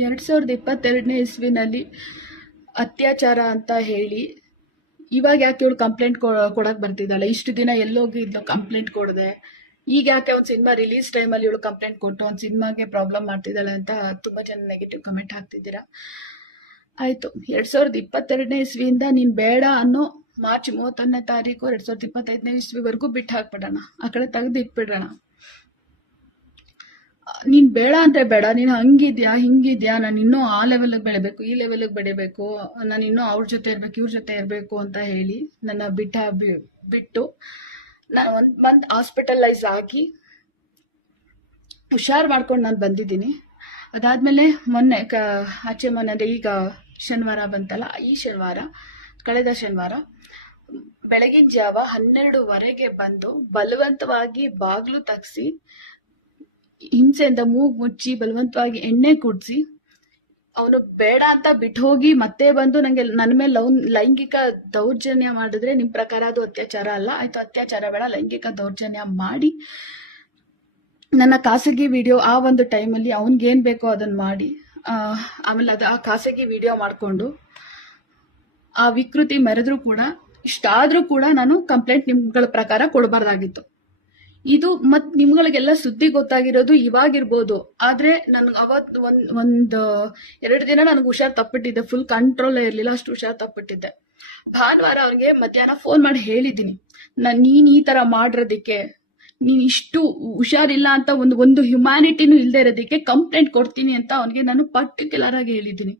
2022ನೇ ಇಸ್ವಿನಲ್ಲಿ ಅತ್ಯಾಚಾರ ಅಂತ ಹೇಳಿ ಇವಾಗ ಯಾಕೆ ಇವಳು ಕಂಪ್ಲೇಂಟ್ ಕೊಡಕ್ ಬರ್ತಿದ್ದಾಳೆ? ಇಷ್ಟು ದಿನ ಎಲ್ಲೋಗಿದ್ಲು ಕಂಪ್ಲೇಂಟ್ ಕೊಡದೆ? ಈಗ ಯಾಕೆ ಒಂದು ಸಿನಿಮಾ ರಿಲೀಸ್ ಟೈಮಲ್ಲಿ ಇವಳು ಕಂಪ್ಲೇಂಟ್ ಕೊಟ್ಟು ಒಂದು ಸಿನಿಮಾಗೆ ಪ್ರಾಬ್ಲಮ್ ಮಾಡ್ತಿದ್ದಾಳೆ ಅಂತ ತುಂಬಾ ಜನ ನೆಗೆಟಿವ್ ಕಮೆಂಟ್ ಹಾಕ್ತಿದ್ದೀರಾ. ಆಯ್ತು, 2022ನೇ ಇಸ್ವಿಯಿಂದ ನೀನ್ ಬೇಡ ಅನ್ನೋ ಮಾರ್ಚ್ 31ನೇ ತಾರೀಕು 2025ನೇ ಇಸ್ವಿವರೆಗೂ ಬಿಟ್ಟು ಹಾಕ್ಬಿಡೋಣ, ಆ ಕಡೆ ತೆಗೆದು ಇಟ್ಬಿಡೋಣ. ನೀನ್ ಬೇಡ ಅಂದ್ರೆ ಬೇಡ, ನೀನ್ ಹಂಗಿದ್ಯಾ ಹಿಂಗಿದ್ಯಾ, ನಾನು ಇನ್ನೂ ಆ ಲೆವೆಲ್ಗೆ ಬೆಳಿಬೇಕು, ಈ ಲೆವೆಲ್ಗೆ ಬೆಳಿಬೇಕು, ನಾನು ಇನ್ನೂ ಅವ್ರ ಜೊತೆ ಇರ್ಬೇಕು, ಇವ್ರ ಜೊತೆ ಇರ್ಬೇಕು ಅಂತ ಹೇಳಿ ನನ್ನ ಬಿಟ್ಟು ನಾನು 1 ಮಂತ್ ಹಾಸ್ಪಿಟಲೈಸ್ ಆಗಿ ಹುಷಾರ್ ಮಾಡ್ಕೊಂಡು ನಾನು ಬಂದಿದ್ದೀನಿ. ಅದಾದ್ಮೇಲೆ ಮೊನ್ನೆ ಆಚೆ ಮೊನ್ನೆ ಅಂದ್ರೆ ಈಗ ಶನಿವಾರ ಬಂತಲ್ಲ, ಈ ಶನಿವಾರ, ಕಳೆದ ಶನಿವಾರ ಬೆಳಗಿನ ಜಾವ 12:15ಗೆ ಬಂದು ಬಲವಂತವಾಗಿ ಬಾಗ್ಲು ತಗ್ಸಿ ಹಿಂಸೆಯಿಂದ ಮೂಗ್ ಮುಚ್ಚಿ ಬಲವಂತವಾಗಿ ಎಣ್ಣೆ ಕುಡ್ಸಿ ಅವನು ಬೇಡ ಅಂತ ಬಿಟ್ಟು ಹೋಗಿ ಮತ್ತೆ ಬಂದು ನಂಗೆ ನನ್ನ ಮೇಲೆ ಲೈಂಗಿಕ ದೌರ್ಜನ್ಯ ಮಾಡಿದ್ರೆ ನಿಮ್ ಪ್ರಕಾರ ಅದು ಅತ್ಯಾಚಾರ ಅಲ್ಲ. ಆಯ್ತು, ಅತ್ಯಾಚಾರ ಬೇಡ, ಲೈಂಗಿಕ ದೌರ್ಜನ್ಯ ಮಾಡಿ ನನ್ನ ಖಾಸಗಿ ವಿಡಿಯೋ ಆ ಒಂದು ಟೈಮಲ್ಲಿ ಅವನ್ಗೇನ್ ಬೇಕೋ ಅದನ್ನ ಮಾಡಿ ಆಮೇಲೆ ಆ ಖಾಸಗಿ ವಿಡಿಯೋ ಮಾಡ್ಕೊಂಡು ಆ ವಿಕೃತಿ ಮೆರೆದ್ರು ಕೂಡ, ಇಷ್ಟಾದ್ರೂ ಕೂಡ ನಾನು ಕಂಪ್ಲೇಂಟ್ ನಿಮ್ಗಳ ಪ್ರಕಾರ ಕೊಡಬಾರ್ದಾಗಿತ್ತು. ಇದು ಮತ್ ನಿಮ್ಗಳಿಗೆಲ್ಲ ಸುದ್ದಿ ಗೊತ್ತಾಗಿರೋದು ಇವಾಗಿರ್ಬೋದು, ಆದ್ರೆ ನನ್ಗೆ ಅವತ್ ಒಂದು 2 ದಿನ ನನಗೆ ಹುಷಾರ್ ತಪ್ಪಿಟ್ಟಿದ್ದೆ, ಫುಲ್ ಕಂಟ್ರೋಲ್ ಇರ್ಲಿಲ್ಲ, ಅಷ್ಟು ಹುಷಾರ್ ತಪ್ಪಿಟ್ಟಿದ್ದೆ. ಭಾನುವಾರ ಅವ್ರಿಗೆ ಮಧ್ಯಾಹ್ನ ಫೋನ್ ಮಾಡಿ ಹೇಳಿದೀನಿ, ನೀನ್ ಈ ತರ ಮಾಡಿರೋದಿಕ್ಕೆ, ನೀನ್ ಇಷ್ಟು ಹುಷಾರಿಲ್ಲ ಅಂತ ಒಂದು ಹ್ಯುಮ್ಯಾನಿಟಿನೂ ಇಲ್ದೇ ಇರೋದಕ್ಕೆ ಕಂಪ್ಲೇಂಟ್ ಕೊಡ್ತೀನಿ ಅಂತ ಅವನಿಗೆ ನಾನು ಪರ್ಟಿಕ್ಯುಲರ್ ಆಗಿ ಹೇಳಿದ್ದೀನಿ.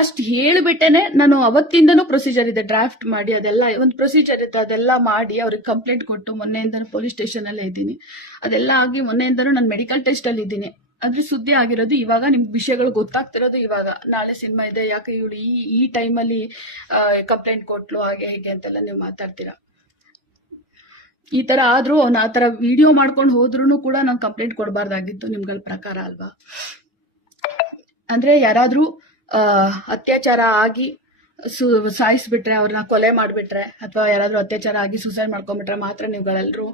ಅಷ್ಟು ಹೇಳಿಬಿಟ್ಟೇನೆ ನಾನು ಅವತ್ತಿಂದನೂ ಪ್ರೊಸೀಜರ್ ಇದೆ, ಡ್ರಾಫ್ಟ್ ಮಾಡಿ ಅದೆಲ್ಲ ಒಂದು ಪ್ರೊಸೀಜರ್ ಇತ್ತು, ಅದೆಲ್ಲ ಮಾಡಿ ಅವ್ರಿಗೆ ಕಂಪ್ಲೇಂಟ್ ಕೊಟ್ಟು ಮೊನ್ನೆಯಿಂದನೂ ಪೊಲೀಸ್ ಸ್ಟೇಷನ್ ಅಲ್ಲೇ ಇದ್ದೀನಿ. ಅದೆಲ್ಲ ಆಗಿ ಮೊನ್ನೆಯಿಂದನೂ ನಾನು ಮೆಡಿಕಲ್ ಟೆಸ್ಟ್ ಅಲ್ಲಿ ಇದ್ದೀನಿ. ಅದ್ರ ಸುದ್ದಿ ಆಗಿರೋದು ಇವಾಗ, ನಿಮ್ಗೆ ವಿಷಯಗಳು ಗೊತ್ತಾಗ್ತಿರೋದು ಇವಾಗ. ನಾಳೆ ಸಿನಿಮಾ ಇದೆ, ಯಾಕೆ ಇವಳು ಈ ಟೈಮಲ್ಲಿ ಕಂಪ್ಲೇಂಟ್ ಕೊಟ್ಲು ಹಾಗೆ ಹೀಗೆ ಅಂತೆಲ್ಲ ನೀವು ಮಾತಾಡ್ತೀರಾ. ಈ ತರ ಆದ್ರೂ ಅವ್ನು ಆ ತರ ವಿಡಿಯೋ ಮಾಡ್ಕೊಂಡು ಹೋದ್ರು ಕೂಡ ನಾನು ಕಂಪ್ಲೇಂಟ್ ಕೊಡಬಾರ್ದಾಗಿತ್ತು ನಿಮ್ಗಳ ಪ್ರಕಾರ ಅಲ್ವಾ? ಅಂದ್ರೆ ಯಾರಾದ್ರೂ ಅತ್ಯಾಚಾರ ಆಗಿ ಸಾಯಿಸ್ಬಿಟ್ರೆ, ಅವ್ರನ್ನ ಕೊಲೆ ಮಾಡ್ಬಿಟ್ರೆ, ಅಥವಾ ಯಾರಾದ್ರೂ ಅತ್ಯಾಚಾರ ಆಗಿ ಸೂಸೈಡ್ ಮಾಡ್ಕೊಂಡ್ಬಿಟ್ರೆ ಮಾತ್ರ ನೀವುಗಳೆಲ್ಲರೂ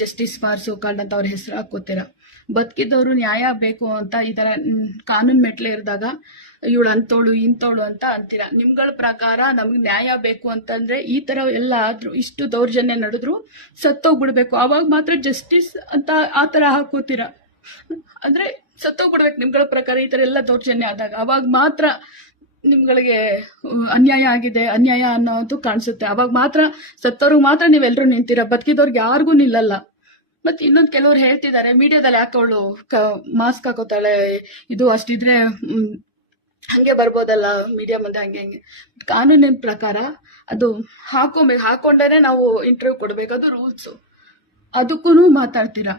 ಜಸ್ಟಿಸ್ ಫಾರ್ ಸೋಕಾಲ್ಡ್ ಅಂತ ಅವ್ರ ಹೆಸರು ಹಾಕೋತೀರ. ಬದುಕಿದ್ದವರು ನ್ಯಾಯ ಬೇಕು ಅಂತ ಈ ತರ ಕಾನೂನು ಮೆಟ್ಲೆ ಇರಿದಾಗ ಇವಳು ಅಂತೋಳು ಇಂತೋಳು ಅಂತ ಅಂತೀರ. ನಿಮ್ಗಳ ಪ್ರಕಾರ ನಮ್ಗೆ ನ್ಯಾಯ ಬೇಕು ಅಂತಂದ್ರೆ ಈ ತರ ಎಲ್ಲ ಆದ್ರೂ, ಇಷ್ಟು ದೌರ್ಜನ್ಯ ನಡೆದ್ರು ಸತ್ತೋಗ್ಬಿಡ್ಬೇಕು, ಅವಾಗ ಮಾತ್ರ ಜಸ್ಟಿಸ್ ಅಂತ ಆ ತರ ಹಾಕೋತೀರ. ಅಂದ್ರೆ ಸತ್ತೋಗ್ಬಿಡ್ಬೇಕು ನಿಮ್ಗಳ ಪ್ರಕಾರ ಈ ತರ ಎಲ್ಲ ದೌರ್ಜನ್ಯ ಆದಾಗ, ಅವಾಗ ಮಾತ್ರ ನಿಮ್ಗಳಿಗೆ ಅನ್ಯಾಯ ಆಗಿದೆ, ಅನ್ಯಾಯ ಅನ್ನೋದು ಕಾಣಿಸುತ್ತೆ. ಅವಾಗ ಮಾತ್ರ ಸತ್ತವ್ರಿಗೆ ಮಾತ್ರ ನೀವೆಲ್ಲರೂ ನಿಂತೀರ, ಬದುಕಿದವ್ರಿಗೆ ಯಾರಿಗೂ ನಿಲ್ಲಲ್ಲ. ಮತ್ತೆ ಇನ್ನೊಂದು ಕೆಲವ್ರು ಹೇಳ್ತಿದ್ದಾರೆ, ಮೀಡಿಯಾದಲ್ಲಿ ಯಾಕೆ ಅವಳು ಮಾಸ್ಕ್ ಹಾಕೋತಾಳೆ, ಇದು ಅಷ್ಟಿದ್ರೆ ಹಂಗೆ ಬರ್ಬೋದಲ್ಲ ಮೀಡಿಯಾ ಮುಂದೆ, ಹಂಗೆ ಕಾನೂನಿನ ಪ್ರಕಾರ ಅದು ಹಾಕೊಂಡೇನೆ ನಾವು ಇಂಟರ್ವ್ಯೂ ಕೊಡ್ಬೇಕು, ಅದು ರೂಲ್ಸ್. ಅದಕ್ಕೂ ಮಾತಾಡ್ತೀರಾ.